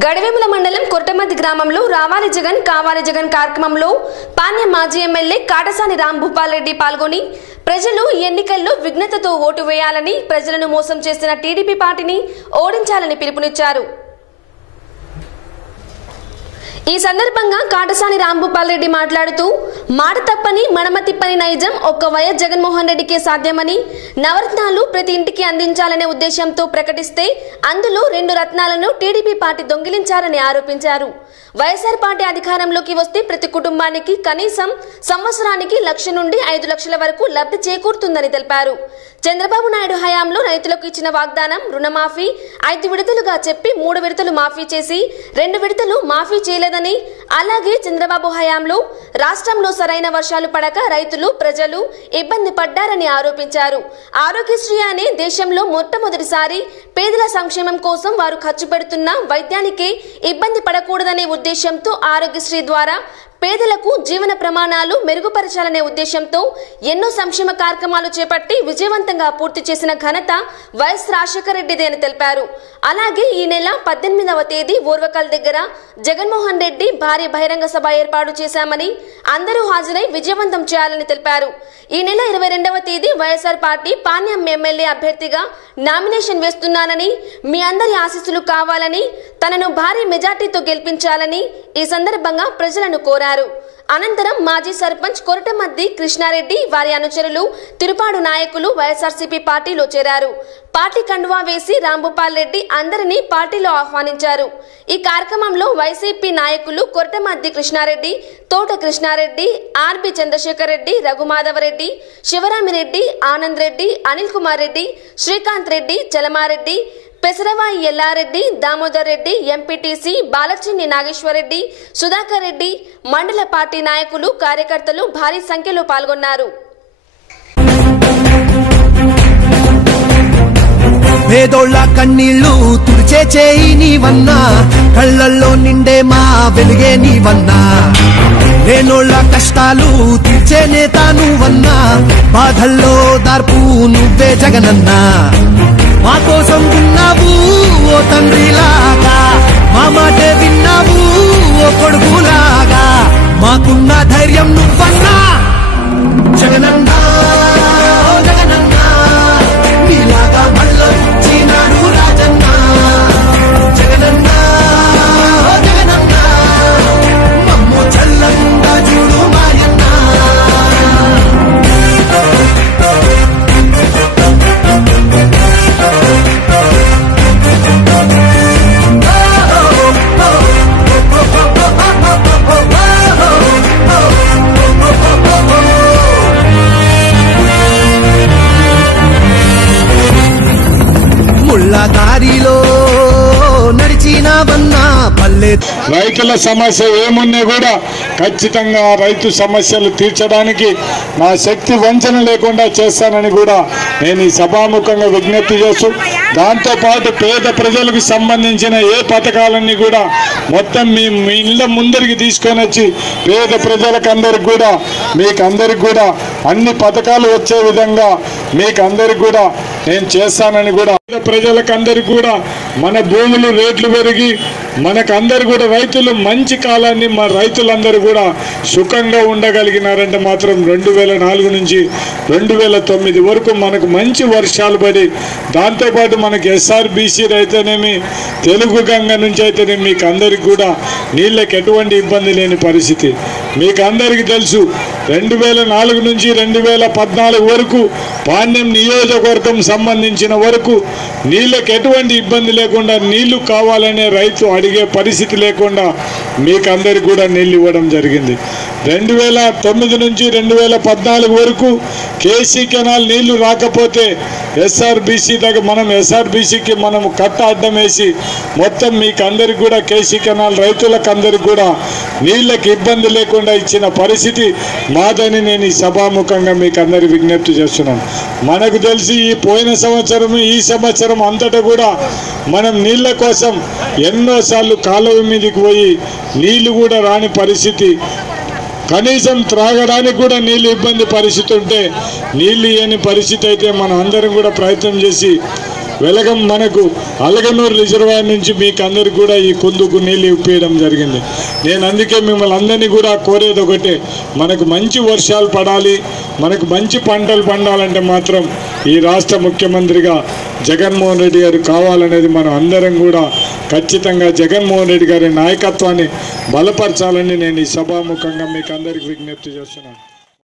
గడివేముల మండలం కొట్టమద్ది గ్రామంలో రావాలి జగన్ కావాలి జగన్ కార్యక్రమంలో పాణ్య మాజీ ఎమ్మెల్యే కాటసాని రామ్ భూపాల్ రెడ్డి పాల్గొని ప్రజలు ఈ ఎన్నికల్లో విఘ్నతతో ఓటు వేయాలని ప్రజలను మోసం చేసిన టీడీపీ పార్టీని ఓడించాలని పిలుపునిచ్చారు. ఈ సందర్భంగా కాటసాని రాంభూపాల్ రెడ్డి మాట్లాడుతూ మాట తప్పని మడమ తిప్పని నైజం ఒక్క వైఎస్ జగన్మోహన్ రెడ్డికే సాధ్యమని నవరత్నాలు ప్రతి ఇంటికి అందించాలనే ఉద్దేశంతో ప్రకటిస్తే అందులో రెండు రత్నాలను టీడీపీ పార్టీ దొంగిలించారని ఆరోపించారు. వైఎస్ఆర్ పార్టీ అధికారంలోకి వస్తే ప్రతి కుటుంబానికి కనీసం సంవత్సరానికి లక్ష నుండి ఐదు లక్షల వరకు లబ్ధి చేకూరుతుందని తెలిపారు. చంద్రబాబు నాయుడు హయాంలో రైతులకు ఇచ్చిన వాగ్దానం రుణమాఫీ ఐదు విడతలుగా చెప్పి మూడు విడతలు మాఫీ చేసి రెండు విడతలు మాఫీ లేదని అలాగే చంద్రబాబు హయాంలో రాష్ట్రంలో సరైన వర్షాలు పడక రైతులు ప్రజలు ఇబ్బంది పడ్డారని ఆరోపించారు. ఆరోగ్యశ్రీ అనే దేశంలో మొట్టమొదటిసారి పేదల సంక్షేమం కోసం వారు ఖర్చు పెడుతున్న వైద్యానికి ఇబ్బంది పడకూడదనే ఉద్దేశంతో ఆరోగ్యశ్రీ ద్వారా పేదలకు జీవన ప్రమాణాలు మెరుగుపరచాలనే ఉద్దేశంతో ఎన్నో సంక్షేమ కార్యక్రమాలు చేపట్టి విజయవంతంగా పూర్తి చేసిన ఘనత వైఎస్ రాజశేఖర రెడ్డిదే అని తెలిపారు. అలాగే ఈ నెల పద్దెనిమిదవ తేదీ ఓర్వకల్ దగ్గర జగన్మోహన్ రెడ్డి భారీ బహిరంగ సభ ఏర్పాటు చేశామని అందరూ హాజరై విజయవంతం చేయాలని తెలిపారు. ఈ నెల ఇరవై రెండవ తేదీ వైఎస్ఆర్ పార్టీ పాణ్యం ఎమ్మెల్యే అభ్యర్థిగా నామినేషన్ వేస్తున్నానని మీ అందరి ఆశీస్సులు కావాలని తనను భారీ మెజార్టీతో గెలిపించాలని ఈ సందర్భంగా ప్రజలను కోరారు. అనంతరం మాజీ సర్పంచ్ కొరటమద్ది కృష్ణారెడ్డి వారి అనుచరులు తిరుపాడు నాయకులు వైఎస్ఆర్సీపీ పార్టీలో చేరారు. పార్టీ కండువా వేసి రాంభూపాల్ రెడ్డి అందరినీ పార్టీలో ఆహ్వానించారు. ఈ కార్యక్రమంలో వైసీపీ నాయకులు కొరటమద్ది కృష్ణారెడ్డి తోట కృష్ణారెడ్డి ఆర్బి చంద్రశేఖర్ రెడ్డి రఘుమాధవరెడ్డి శివరామిరెడ్డి ఆనంద్ రెడ్డి అనిల్ కుమార్ రెడ్డి శ్రీకాంత్ రెడ్డి చలమారెడ్డి పెసరవాయి ఎల్లారెడ్డి దామోదర్ రెడ్డి ఎంపీటీసీ బాలచిన్ని నాగేశ్వరరెడ్డి సుధాకర్ రెడ్డి మండల పార్టీ నాయకులు కార్యకర్తలు భారీ సంఖ్యలో పాల్గొన్నారు. పేదోళ్ళ కన్నీళ్ళు తుడిచే చేయి నీవన్నా కళ్ళల్లో నిండే మా వెలిగే నీవన్నా. లేనోళ్ళ కష్టాలు తీర్చే నేత నువ్వన్నా బాధల్లో దార్పు నువ్వే జగనన్నా. మా కోసం ఉన్నావు ఓ తండ్రిలాగా. దారిలో నడిచినావన్నా పల్లె. రైతుల సమస్య ఏమున్నా కూడా ఖచ్చితంగా రైతు సమస్యలు తీర్చడానికి నా శక్తి వంచన లేకుండా చేస్తానని కూడా నేను ఈ సభాముఖంగా విజ్ఞప్తి చేస్తూ దాంతోపాటు పేద ప్రజలకు సంబంధించిన ఏ పథకాలన్నీ కూడా మొత్తం మీ మీ ఇళ్ళ ముందరికి తీసుకొని వచ్చి పేద ప్రజలకు అందరికి కూడా మీకు అందరికి కూడా అన్ని పథకాలు వచ్చే విధంగా మీకు అందరికి కూడా నేను చేస్తానని కూడా పేద ప్రజలకు కూడా మన భూములు రేట్లు పెరిగి మనకందరు కూడా రైతులు మంచి కాలాన్ని మా రైతులందరూ కూడా సుఖంగా ఉండగలిగినారంటే మాత్రం రెండు వేల నాలుగు నుంచి రెండు వేల తొమ్మిది వరకు మనకు మంచి వర్షాలు పడి దాంతోపాటు మనకు ఎస్ఆర్బీసీ అయితేనేమి తెలుగు గంగ నుంచి అయితేనేమి మీకు అందరికి కూడా నీళ్ళకి ఎటువంటి ఇబ్బంది లేని పరిస్థితి. మీకు అందరికీ తెలుసు రెండు వేల నాలుగు నుంచి రెండు వేల పద్నాలుగు వరకు పాణ్యం నియోజకవర్గం సంబంధించిన వరకు నీళ్ళకి ఎటువంటి ఇబ్బంది లేకుండా నీళ్ళు కావాలనే రైతు అడిగే పరిస్థితి లేకుండా మీకు అందరికి కూడా నీళ్ళు ఇవ్వడం జరిగింది. రెండు వేల తొమ్మిది నుంచి రెండు వేల పద్నాలుగు వరకు కేసీ కెనాల్ నీళ్ళు రాకపోతే ఎస్ఆర్బీసీ దగ్గర మనం ఎస్ఆర్బీసీకి మనం కట్ట అడ్డం వేసి మొత్తం మీకు అందరికి కూడా కేసీ కెనాల్ రైతులకు అందరికి కూడా నీళ్ళకి ఇబ్బంది లేకుండా ఇచ్చిన పరిస్థితి మాదని నేను ఈ సభాముఖంగా మీకు అందరి విజ్ఞప్తి చేస్తున్నాను మనకు తెలిసి ఈ పోయిన సంవత్సరం ఈ సంవత్సరం అంతటా కూడా మనం నీళ్ళ కోసం ఎన్నోసార్లు కాలువ మీదకి పోయి నీళ్ళు కూడా రాని పరిస్థితి. కనీసం త్రాగడానికి కూడా నీళ్ళు ఇబ్బంది పరిస్థితి ఉంటే నీళ్ళు ఇవ్వని పరిస్థితి అయితే మనం అందరం కూడా ప్రయత్నం చేసి వెలగం మనకు అలగనూరు రిజర్వాయర్ నుంచి మీకు అందరికి కూడా ఈ కుందుకు నీళ్ళు ఇప్పేయడం జరిగింది. నేను అందుకే మిమ్మల్ని అందరినీ కూడా కోరేది ఒకటే మనకు మంచి వర్షాలు పడాలి మనకు మంచి పంటలు పండాలంటే మాత్రం ఈ రాష్ట్ర ముఖ్యమంత్రిగా జగన్మోహన్ రెడ్డి గారు కావాలనేది మనం అందరం కూడా ఖచ్చితంగా జగన్మోహన్ రెడ్డి గారి నాయకత్వాన్ని బలపరచాలని నేను ఈ సభాముఖంగా మీకు అందరికి విజ్ఞప్తి చేస్తున్నాను.